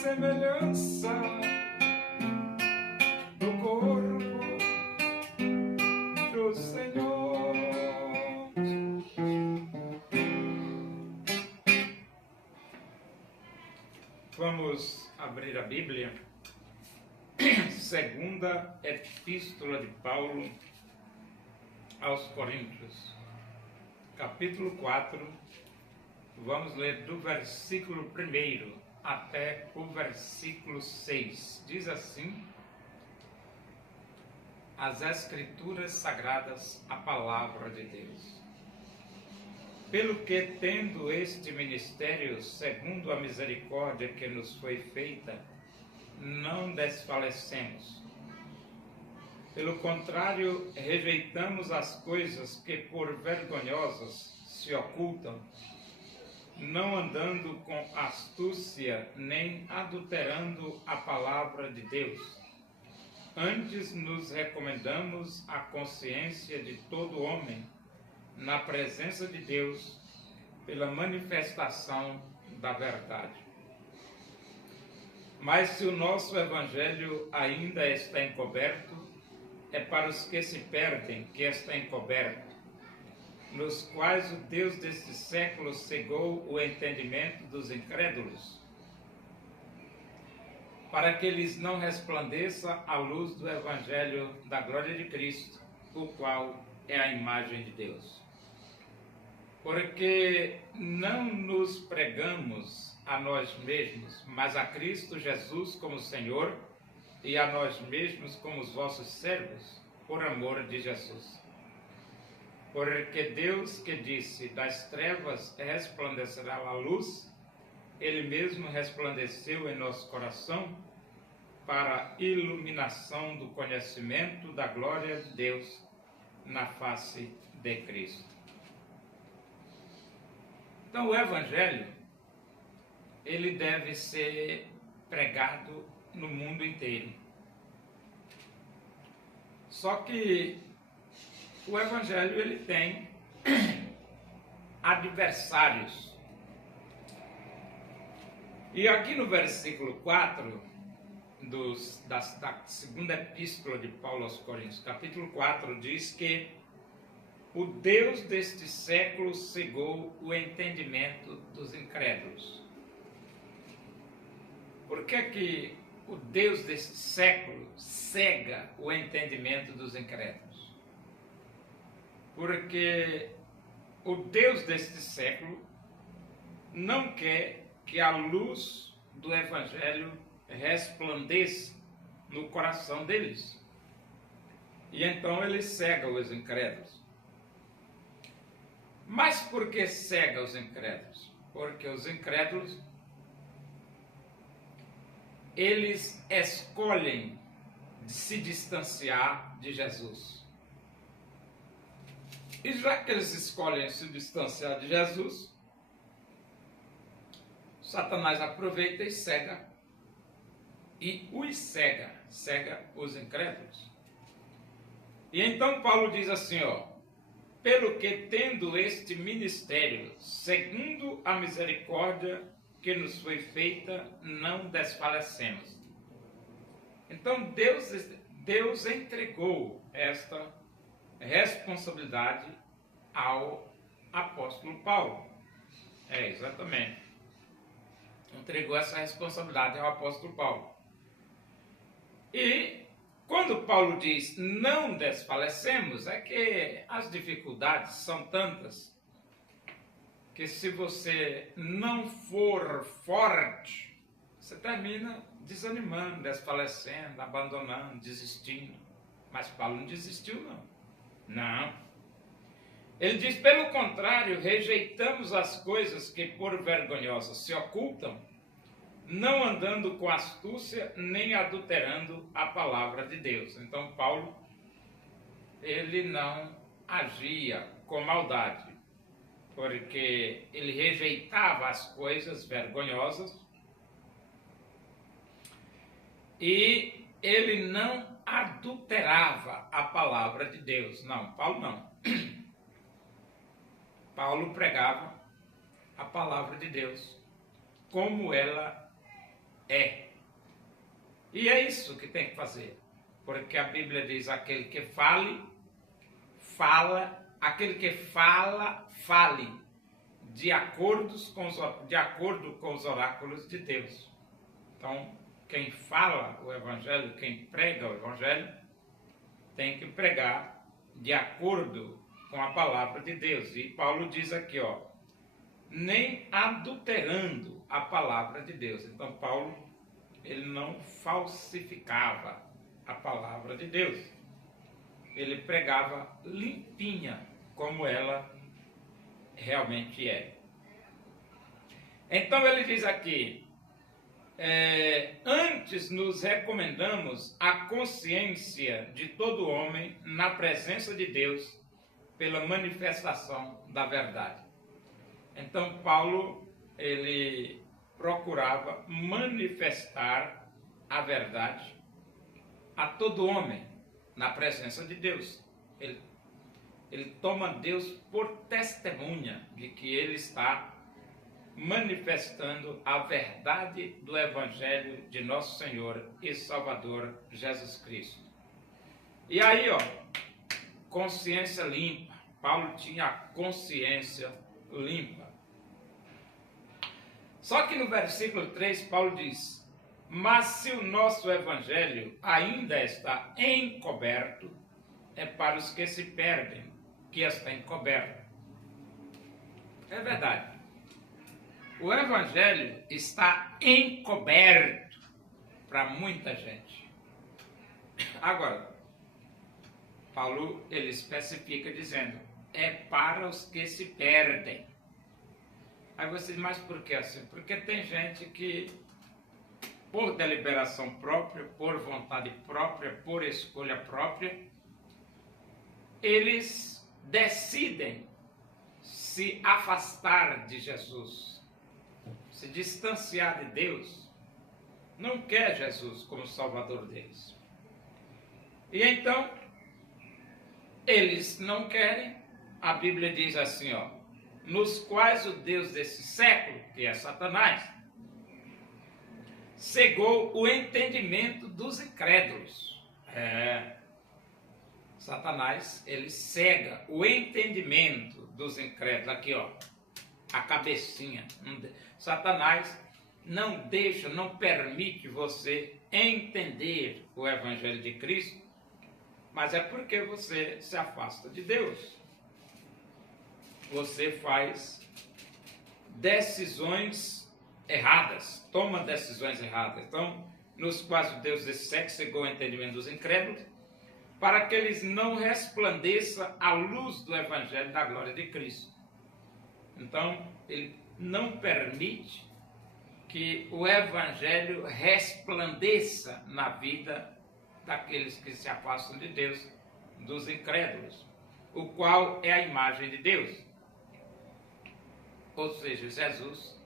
Semelhança do corpo do Senhor. Vamos abrir a Bíblia, segunda Epístola de Paulo aos Coríntios, capítulo 4, vamos ler do versículo 1 até o versículo 6. Diz assim as Escrituras Sagradas, a Palavra de Deus. Pelo que, tendo este ministério, segundo a misericórdia que nos foi feita, não desfalecemos. Pelo contrário, rejeitamos as coisas que por vergonhosas se ocultam, não andando com astúcia, nem adulterando a palavra de Deus. Antes nos recomendamos a consciência de todo homem, na presença de Deus, pela manifestação da verdade. Mas se o nosso Evangelho ainda está encoberto, é para os que se perdem que está encoberto, nos quais o Deus deste século cegou o entendimento dos incrédulos, para que lhes não resplandeça a luz do Evangelho da glória de Cristo, o qual é a imagem de Deus. Porque não nos pregamos a nós mesmos, mas a Cristo Jesus como Senhor, e a nós mesmos como os vossos servos, por amor de Jesus. Porque Deus, que disse, das trevas resplandecerá a luz, Ele mesmo resplandeceu em nosso coração para a iluminação do conhecimento da glória de Deus na face de Cristo. Então, o Evangelho, ele deve ser pregado no mundo inteiro. Só que o Evangelho, ele tem adversários. E aqui no versículo 4 da segunda epístola de Paulo aos Coríntios, capítulo 4, diz que o Deus deste século cegou o entendimento dos incrédulos. Por que o Deus deste século cega o entendimento dos incrédulos? Porque o Deus deste século não quer que a luz do Evangelho resplandeça no coração deles. E então ele cega os incrédulos. Mas por que cega os incrédulos? Porque os incrédulos, eles escolhem se distanciar de Jesus. E já que eles escolhem se distanciar de Jesus, Satanás aproveita e cega. E os cega os incrédulos. E então Paulo diz assim, pelo que tendo este ministério, segundo a misericórdia que nos foi feita, não desfalecemos. Então Deus entregou esta responsabilidade ao apóstolo Paulo. Exatamente. Entregou essa responsabilidade ao apóstolo Paulo. E quando Paulo diz não desfalecemos, é que as dificuldades são tantas que se você não for forte, você termina desanimando, desfalecendo, abandonando, desistindo. Mas Paulo não desistiu, não. Não. Ele diz, pelo contrário, rejeitamos as coisas que por vergonhosas se ocultam, não andando com astúcia, nem adulterando a palavra de Deus. Então, Paulo, ele não agia com maldade, porque ele rejeitava as coisas vergonhosas e ele não adulterava a palavra de Deus. Não, Paulo não. Paulo pregava a palavra de Deus como ela é. E é isso que tem que fazer. Porque a Bíblia diz, aquele que fale, aquele que fala, fale, de acordo com os oráculos de Deus. Então, quem fala o Evangelho, quem prega o Evangelho, tem que pregar de acordo com a palavra de Deus. E Paulo diz aqui, ó, nem adulterando a palavra de Deus. Então, Paulo, ele não falsificava a palavra de Deus. Ele pregava limpinha, como ela realmente é. Então, ele diz aqui, antes nos recomendamos a consciência de todo homem na presença de Deus pela manifestação da verdade. Então, Paulo, ele procurava manifestar a verdade a todo homem na presença de Deus. Ele toma Deus por testemunha de que ele está manifestando a verdade do Evangelho de nosso Senhor e Salvador Jesus Cristo. E aí, ó, consciência limpa. Paulo tinha a consciência limpa. Só que no versículo 3, Paulo diz, mas se o nosso Evangelho ainda está encoberto, é para os que se perdem que está encoberto. É verdade. O Evangelho está encoberto para muita gente. Agora, Paulo, ele especifica dizendo, é para os que se perdem. Aí você diz, mas por que assim? Porque tem gente que, por deliberação própria, por vontade própria, por escolha própria, eles decidem se afastar de Jesus, se distanciar de Deus, não quer Jesus como Salvador deles. E então, eles não querem, a Bíblia diz assim, ó, nos quais o Deus desse século, que é Satanás, cegou o entendimento dos incrédulos. Satanás, ele cega o entendimento dos incrédulos. Aqui, ó, a cabecinha. Satanás não deixa, não permite você entender o Evangelho de Cristo, mas é porque você se afasta de Deus. Você faz decisões erradas, toma decisões erradas. Então, nos quais o Deus desse século cegou o entendimento dos incrédulos, para que eles não resplandeça a luz do Evangelho da glória de Cristo. Então, ele não permite que o Evangelho resplandeça na vida daqueles que se afastam de Deus, dos incrédulos, o qual é a imagem de Deus. Ou seja, Jesus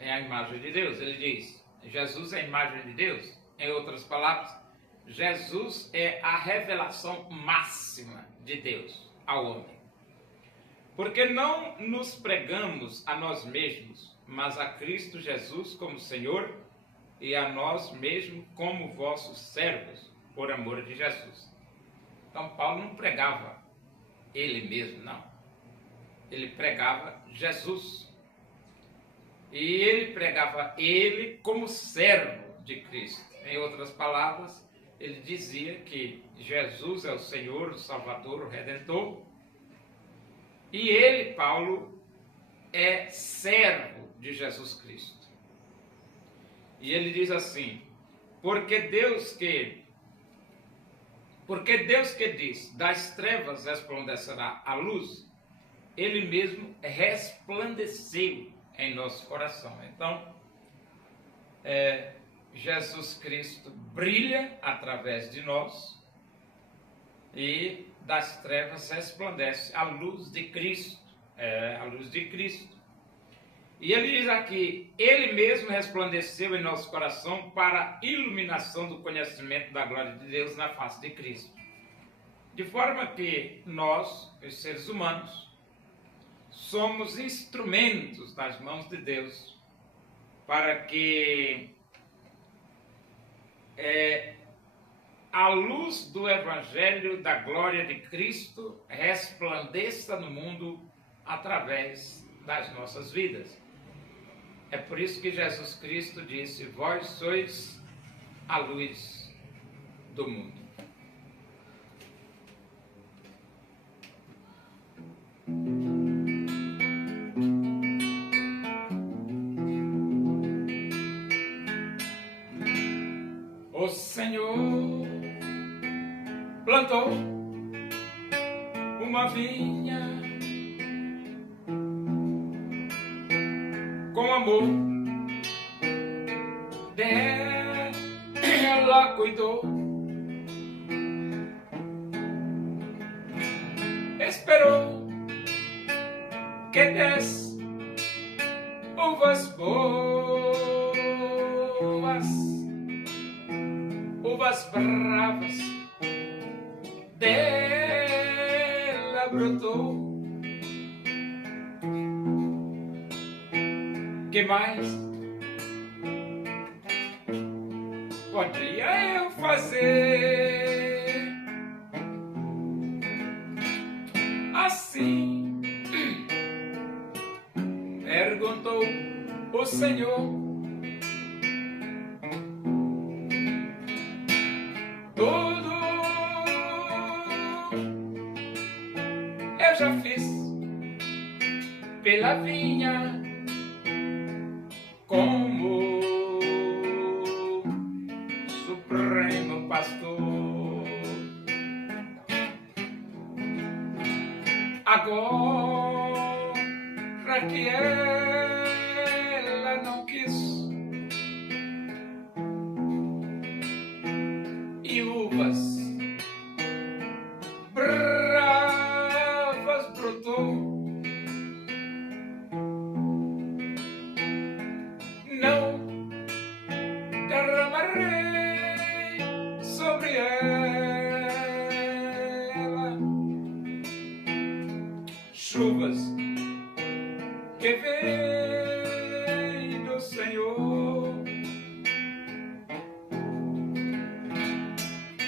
é a imagem de Deus. Ele diz, Jesus é a imagem de Deus. Em outras palavras, Jesus é a revelação máxima de Deus ao homem. Porque não nos pregamos a nós mesmos, mas a Cristo Jesus como Senhor e a nós mesmos como vossos servos, por amor de Jesus. Então, Paulo não pregava ele mesmo, não. Ele pregava Jesus. E ele pregava ele como servo de Cristo. Em outras palavras, ele dizia que Jesus é o Senhor, o Salvador, o Redentor, e ele, Paulo, é servo de Jesus Cristo. E ele diz assim, porque Deus que diz, das trevas resplandecerá a luz, ele mesmo resplandeceu em nosso coração. Então, Jesus Cristo brilha através de nós e das trevas resplandece a luz de Cristo. A luz de Cristo. E ele diz aqui, ele mesmo resplandeceu em nosso coração para a iluminação do conhecimento da glória de Deus na face de Cristo. De forma que nós, os seres humanos, somos instrumentos nas mãos de Deus para que a luz do Evangelho da glória de Cristo resplandeça no mundo através das nossas vidas. É por isso que Jesus Cristo disse, vós sois a luz do mundo. O Senhor plantou uma vinha com amor, dela cuidou, esperou que desse uvas boas, uvas bravas, dela brotou. Que mais podia eu fazer? Assim perguntou o Senhor. Tudo eu já fiz pela vinha, como supremo pastor. Agora que ela não quis e uvas bravas brotou, derramarei sobre ela chuvas que vem do Senhor.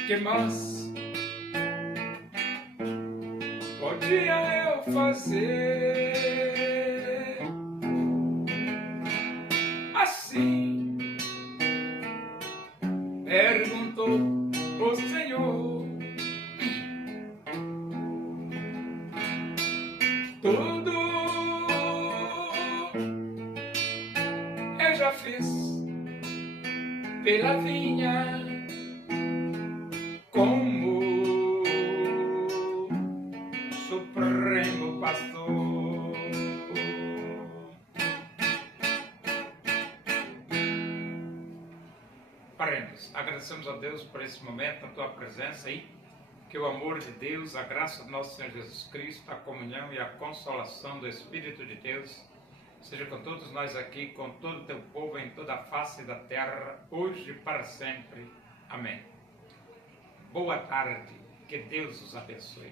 Que mais podia eu fazer? Assim perguntou o Senhor. Tudo eu já fiz pela vinha, como supremo pastor. Paremos. Agradecemos a Deus por esse momento, a tua presença aí. Que o amor de Deus, a graça do nosso Senhor Jesus Cristo, a comunhão e a consolação do Espírito de Deus seja com todos nós aqui, com todo o teu povo em toda a face da terra, hoje e para sempre. Amém. Boa tarde. Que Deus os abençoe.